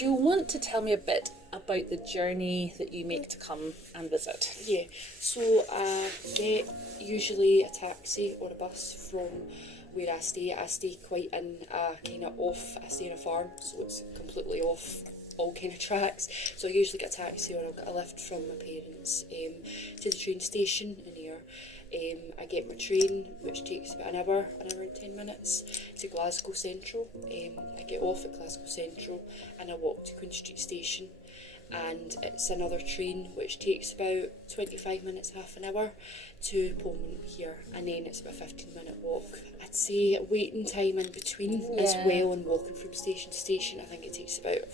Do you want to tell me a bit about the journey that you make to come and visit? Yeah, so I get usually a taxi or a bus from where I stay. I stay quite in a kind of off, I stay in a farm, so it's completely off all kind of tracks. So I usually get a taxi or I'll get a lift from my parents to the train station in here. I get my train, which takes about an hour and 10 minutes, to Glasgow Central. I get off at Glasgow Central and I walk to Queen Street Station, and it's another train which takes about 25 minutes, half an hour, to Polmont here, and then it's about a 15-minute walk. I'd say waiting time in between as well, and walking from station to station, I think it takes about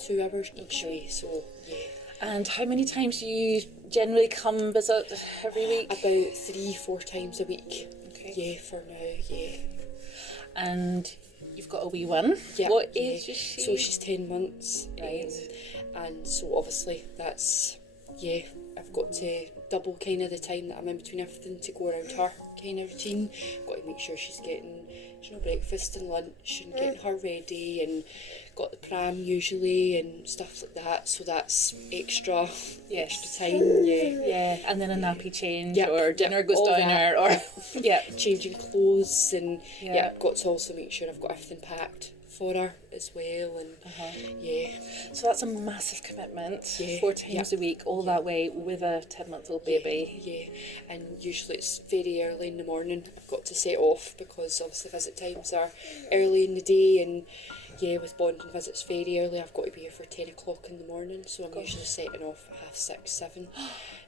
2 hours each way, so yeah. And how many times do you generally come visit every week? About 3-4 times a week. Okay. Yeah, for now, yeah. And you've got a wee one. Yeah. What age is she? So she's 10 months. Right. And so obviously that's, I've got to double kind of the time that I'm in between everything to go around her kind of routine. Got to make sure she's getting, breakfast and lunch and getting her ready, and got the pram usually and stuff like that. So that's extra time. Yeah, and then a nappy change or dinner goes down that, or changing clothes, and got to also make sure I've got everything packed for her as well, and So that's a massive commitment. 4 times a week, all that way with a 10-month-old baby. Yeah, and usually it's very early in the morning. I've got to set off because obviously visit times are early in the day, and with bonding visits very early. I've got to be here for 10 o'clock in the morning, so I'm usually setting off at 6:30, 7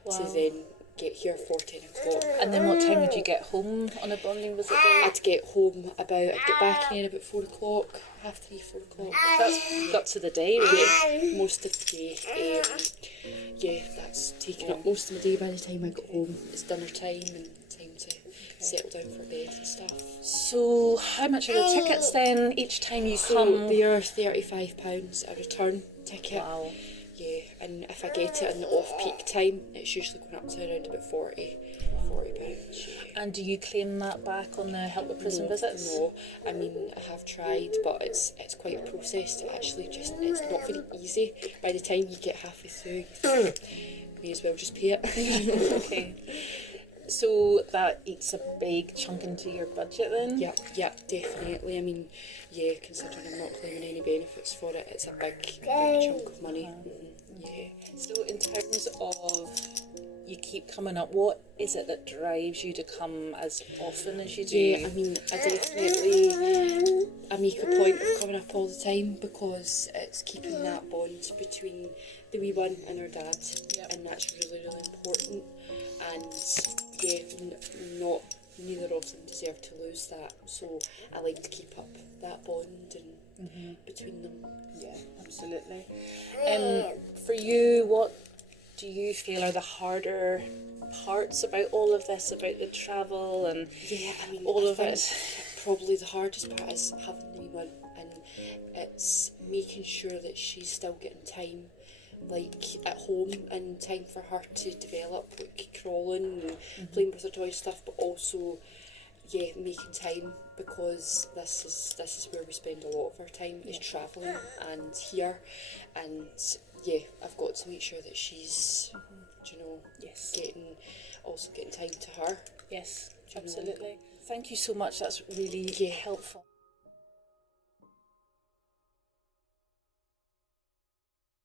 to then get here for 10 o'clock. And then what time would you get home on a bonding visit day? I'd get home I'd get back in about 4 o'clock, 3:30, 4 o'clock. That's up to the day, really. Most of the day. That's taking up most of my day by the time I get home. It's dinner time and time to settle down for bed and stuff. So how much are the tickets then each time you come? They are £35 a return ticket. Wow. Yeah, and if I get it in the off-peak time, it's usually going up to around about £40. And do you claim that back on the Help with Prison visits? No, I mean, I have tried, but it's quite a process to actually it's not very easy. By the time you get halfway through, you may as well just pay it. Okay. So that eats a big chunk into your budget then? Yeah, definitely. I mean, considering I'm not claiming any benefits for it, it's a big chunk of money. So in terms of you keep coming up, what is it that drives you to come as often as you do? Yeah, I mean, I make a point of coming up all the time because it's keeping that bond between the wee one and her dad, and that's really, really important. And neither of them deserve to lose that, so I like to keep up that bond and between them. Yeah, absolutely. For you, what do you feel are the harder parts about all of this, about the travel and all of it? Probably the hardest part is having the wee one, and it's making sure that she's still getting time like at home and time for her to develop, like crawling and playing with her toy stuff, but also making time, because this is where we spend a lot of our time, is travelling and here, and I've got to make sure that she's getting time to her. Yes, absolutely. Thank you so much, that's really helpful.